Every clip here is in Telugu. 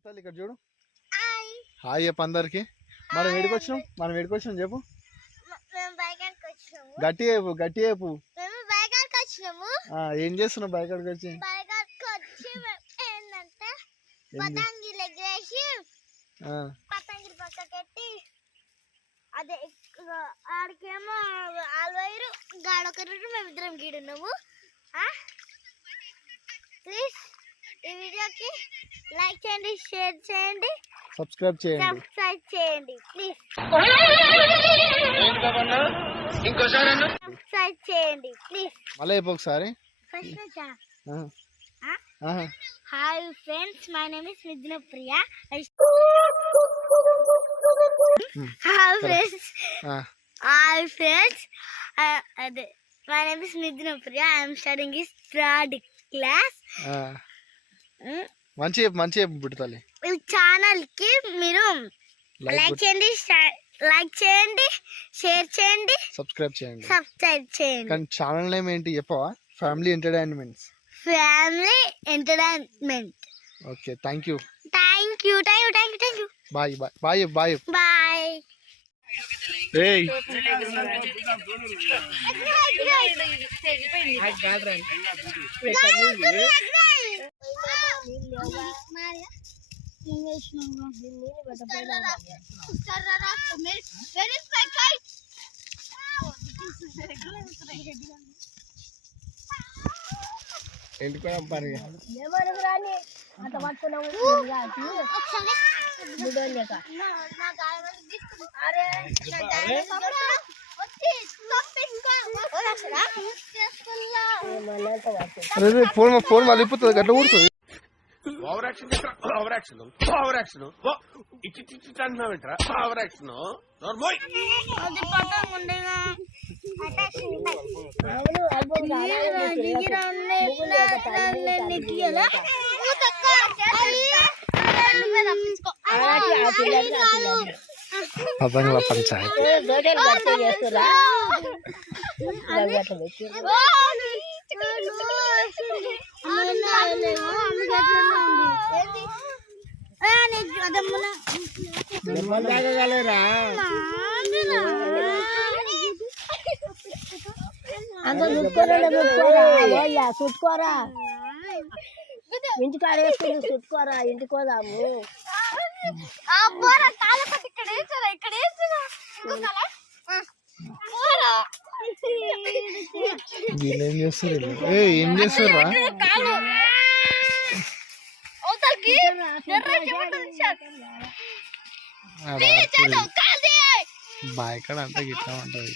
పుడతాలి ఇక్కడ చూడు. హాయ్ చెప్పు అందరికి. మనం ఏడుకొచ్చినాం చెప్పు. గట్టి చెప్పు ఏం చేస్తున్నావు బయకాడికి వచ్చి? పతంగిరి పక్కకెట్టి అదే ఆడికేమో ఆల్వైరు గాడొకరు మేమిద్దరం గీడున్నాము. ప్లీజ్ ఈ వీడియోకి లైక్ చేయండి, షేర్ చేయండి, సబ్స్క్రైబ్ చేయండి ప్లీజ్. సబ్స్క్రైబ్ చేయండి ప్లీజ్. మళ్ళీ చెప్పు ఒకసారి. Hi friends, my name is Mithuna Priya. Hi friends, అదే my name is Mithuna Priya. I'm studying is 3rd class. మంచి చెప్పు పుడతాలి. ఈ ఛానల్ కి మీరు లైక్ చేయండి, షేర్ చేయండి, సబ్స్క్రైబ్ చేయండి. కానీ ఛానల్ నేమ్ ఏంటి చెప్పవా? Family entertainment. Okay, thank you. Bye. ఏయ్ వెళ్ళిపోయాం పని. ఫోన్ మళ్ళీ ఇప్పుతుంది గట్ల ఊడుతుంది. పతంగుల పంచాయతీ. చుట్టుకోరా ఇంటికాడ వేసుకుని చుట్టుకోరా, ఇంటికి పోదాము. ఏం చేస్తారు? ఏం చేస్తారా? బాయ్ కాడ అంటే గిట్లా ఉంటది.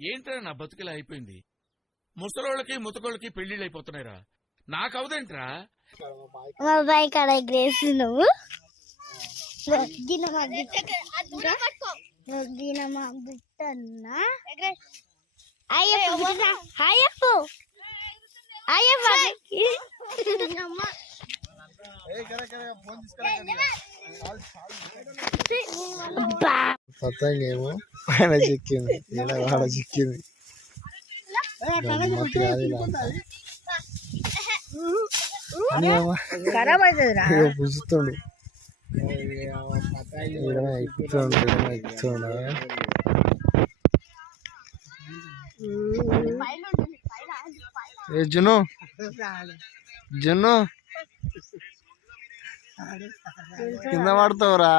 ఏంట్రా నా బతుకులా అయిపోయింది. ముసలోళ్ళకి ముతకోళ్ళకి పెళ్లిళ్ళు అయిపోతున్నాయిరా, నాకు అవదేంట్రా? మా బాయ్ కాడ ఎగరేస్తున్నావు. పతంగేమో పైన చిక్కింది, వాడ చిక్కింది. పుచ్చుతుండు ఎక్కుతుండ. ఏ జున్ను కింద పడతావురా.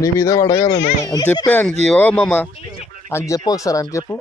నీ మీద పడగలను అని చెప్పానికి. ఓ మామ అని చెప్పు ఒకసారి, అని చెప్పు.